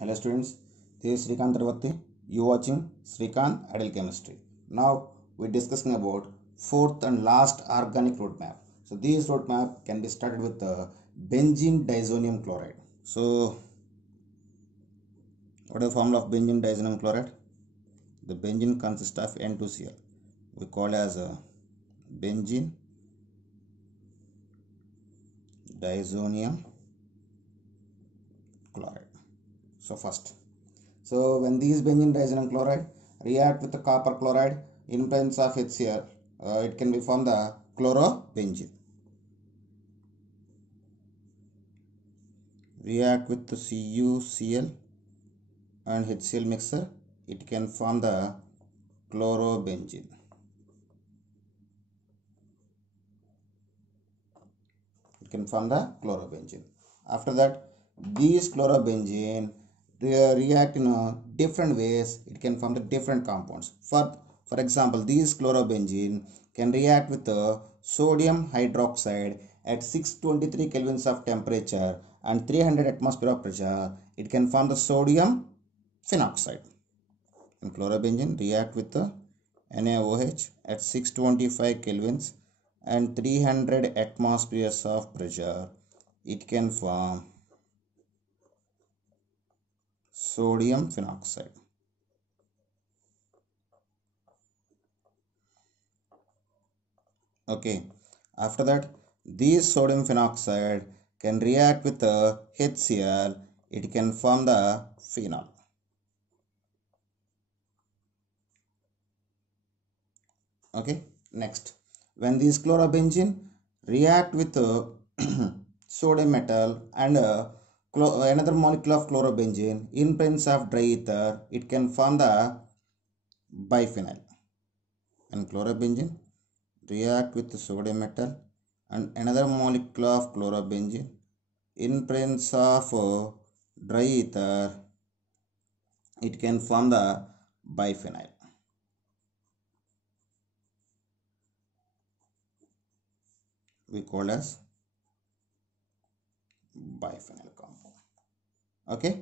Hello students, this is Srikanth Ravatti. You watching Srikanth Ideal Chemistry. Now we discussing about fourth and last organic roadmap. So this roadmap can be started with benzene diazonium chloride. So what is the formula of benzene diazonium chloride? The benzene consists of N2Cl. We call as benzene diazonium chloride. So when these benzene diazonium chloride react with the copper chloride in presence of HCl, it can be formed the chlorobenzene. React with the CuCl and HCl mixer, it can form the chlorobenzene. It can form the chlorobenzene. After that, these chlorobenzene react in different ways. It can form the different compounds. For example, these chlorobenzene can react with the sodium hydroxide at 623 kelvins of temperature and 300 atmosphere of pressure. It can form the sodium phenoxide. And chlorobenzene react with the NaOH at 625 kelvins and 300 atmospheres of pressure. It can form sodium phenoxide. Okay, after that, this sodium phenoxide can react with the HCl. It can form the phenol. Okay, next, when these chlorobenzene react with sodium metal and another molecule of chlorobenzene in presence of dry ether, it can form the biphenyl. And chlorobenzene react with sodium metal and another molecule of chlorobenzene in presence of dry ether, it can form the biphenyl. We call as biphenyl compound. Okay,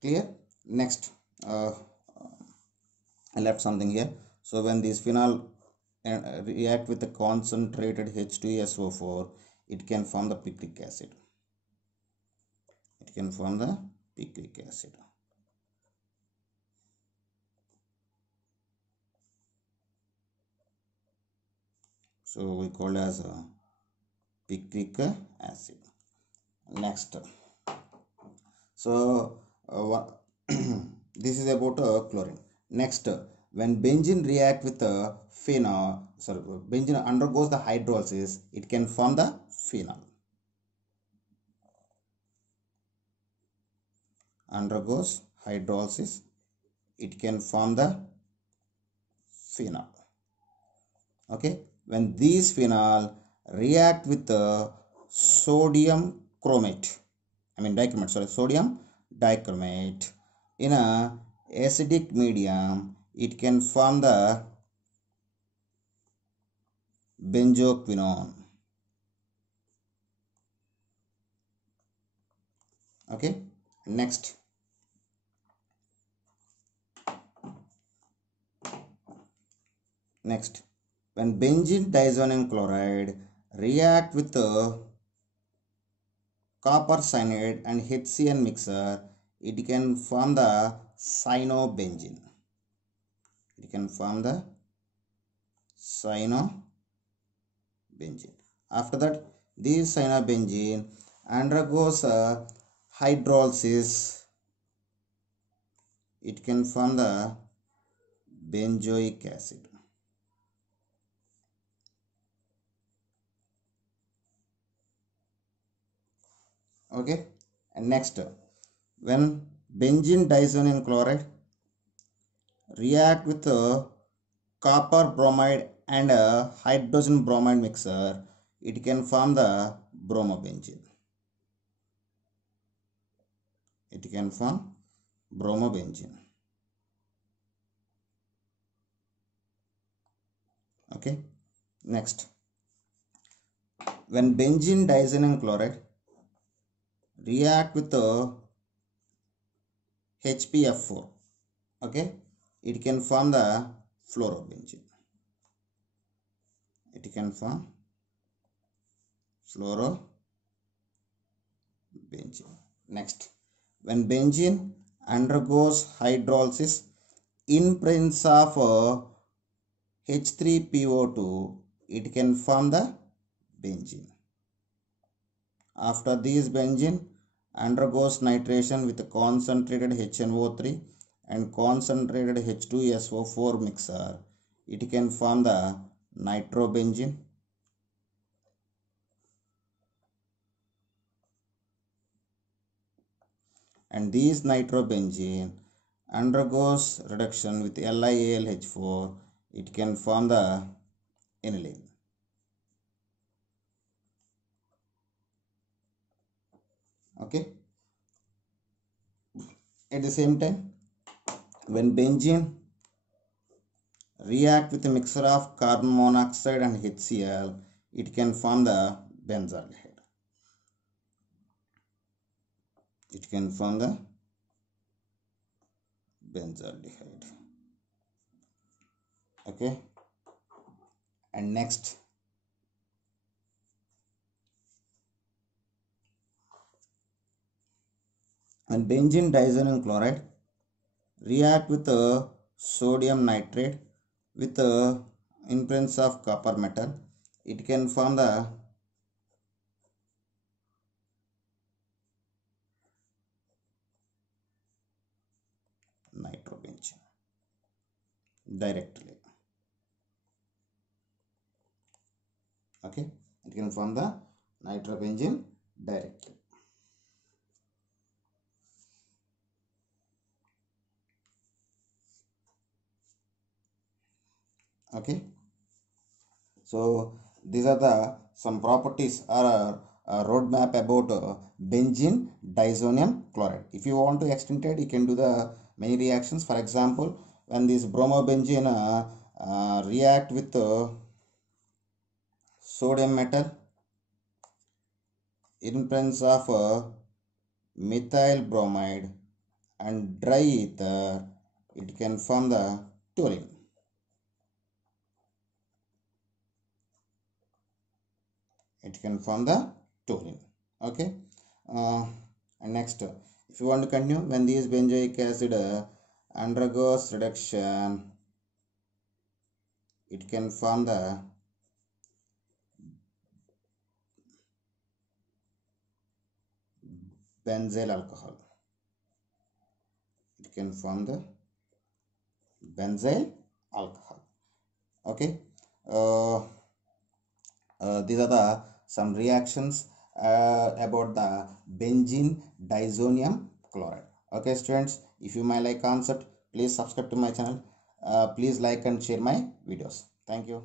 clear? Next, I left something here. So when these phenol react with the concentrated H2SO4, it can form the picric acid. It can form the picric acid. So we call as picric acid. Next, so this is about chlorine. Next, when benzene react with phenol, benzene undergoes the hydrolysis, it can form the phenol. Undergoes hydrolysis, it can form the phenol. Okay, when these phenol react with the sodium dichromate in a acidic medium, it can form the benzoquinone. Okay, next, when benzene diazonium chloride react with copper cyanide and HCl mixer, it can form the cyanobenzene. It can form the cyanobenzene. After that, this cyanobenzene undergoes hydrolysis. It can form the benzoic acid. Okay, and next, when benzene diazonium chloride react with copper bromide and hydrogen bromide mixer, it can form the bromobenzene. It can form bromobenzene. Okay, next, when benzene diazonium chloride react with HPF4. Okay, it can form the fluorobenzene. It can form fluorobenzene. Next, when benzene undergoes hydrolysis in presence of H3PO2, it can form the benzene. After this benzene undergoes nitration with concentrated HNO3 and concentrated H2SO4 mixer, it can form the nitrobenzene. And this nitrobenzene undergoes reduction with LiAlH4, it can form the aniline. Okay. At the same time, when benzene react with a mixture of carbon monoxide and HCl, it can form the benzaldehyde. It can form the benzaldehyde. Okay. And next, when benzene diazonium chloride react with sodium nitrate with in presence of copper metal, it can form the nitrobenzene directly. Okay, it can form the nitrobenzene directly. Okay, so these are the some properties or a roadmap about benzene diazonium chloride. If you want to extend it, you can do the many reactions. For example, when this bromobenzene react with sodium metal in presence of methyl bromide and dry ether, it can form the toluene. It can form the toluene. Okay. And next, if you want to continue, when this benzoic acid undergoes reduction, it can form the benzyl alcohol. It can form the benzyl alcohol. Okay. These are the some reactions about the benzene diazonium chloride. Okay, students, if you may like concept, please subscribe to my channel. Please like and share my videos. Thank you.